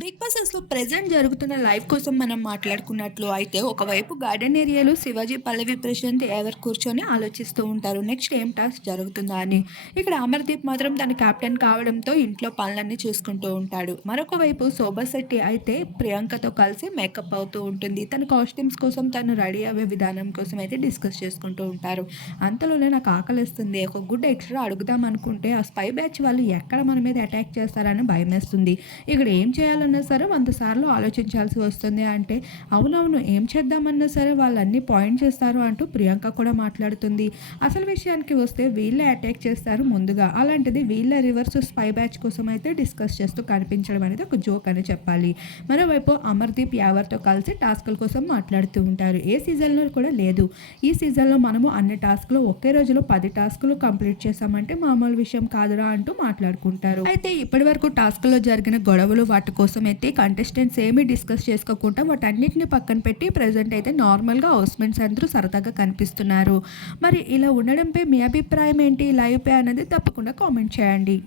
Big Boss అసలు present జరుగుతున్న live కోసం మనం మాట్లాడుకున్నట్లు అయితే ఒకవైపు గార్డెన్ ఏరియాలో శివాజీ పల్లవి ప్రశాంత్ ఎవరు కూర్చొని ఆలోచిస్తూ ఉంటారు. నెక్స్ట్ ఏం టాస్క్ జరుగుతుందా అని. ఇక్కడ అమర్దీప్ మాత్రం తన కెప్టెన్ కావడంతో ఇంట్లో పనులన్నీ చూసుకుంటూ ఉంటాడు. మరొక వైపు శోభా శెట్టి అయితే ప్రియాంకతో కలిసి మేకప్ అవుతూ ఉంటుంది. తన కాస్ట్యూమ్స్ కోసం తను రెడీ అయ్యే విధానం కోసం అయితే డిస్కస్ చేసుకుంటూ ఉంటారు. అంతలోనే నాకు ఆకలిస్తుంది. ఒక గుడ్ ఎక్స్ట్రా అడుగుదాం అనుకుంటే ఆ స్పై బ్యాచ్ వాళ్ళు ఎక్కడ మన మీద అటాక్ చేస్తారని భయం వేస్తుంది ఇక్కడ ఏం చేయాలని చేయాలన్నా సరే వంద సార్లు ఆలోచించాల్సి వస్తుంది. అంటే అవునవును ఏం చేద్దామన్నా సరే వాళ్ళు అన్ని పాయింట్ చేస్తారు అంటూ ప్రియాంక కూడా మాట్లాడుతుంది. అసలు విషయానికి వస్తే వీళ్ళే అటాక్ చేస్తారు ముందుగా. అలాంటిది వీళ్ళ రివర్స్ స్పై బ్యాచ్ కోసం అయితే డిస్కస్ చేస్తూ కనిపించడం అనేది ఒక జోక్ అని చెప్పాలి. మరోవైపు అమర్దీప్ యావర్తో కలిసి టాస్కుల కోసం మాట్లాడుతూ ఉంటారు. ఏ సీజన్లో కూడా లేదు. ఈ సీజన్లో మనము అన్ని టాస్క్లు ఒకే రోజులో పది టాస్కులు కంప్లీట్ చేసామంటే మామూలు విషయం కాదురా అంటూ మాట్లాడుకుంటారు. అయితే ఇప్పటి వరకు టాస్క్లో జరిగిన గొడవలు వాటి కోసం అయితే కంటెస్టెంట్స్ ఏమీ డిస్కస్ చేసుకోకుండా వాటన్నిటిని పక్కన పెట్టి ప్రజెంట్ అయితే నార్మల్గా హౌస్మెంట్స్ అందరూ సరదాగా కనిపిస్తున్నారు. మరి ఇలా ఉండడంపై మీ అభిప్రాయం ఏంటి? లైవ్ పే అనేది తప్పకుండా కామెంట్ చేయండి.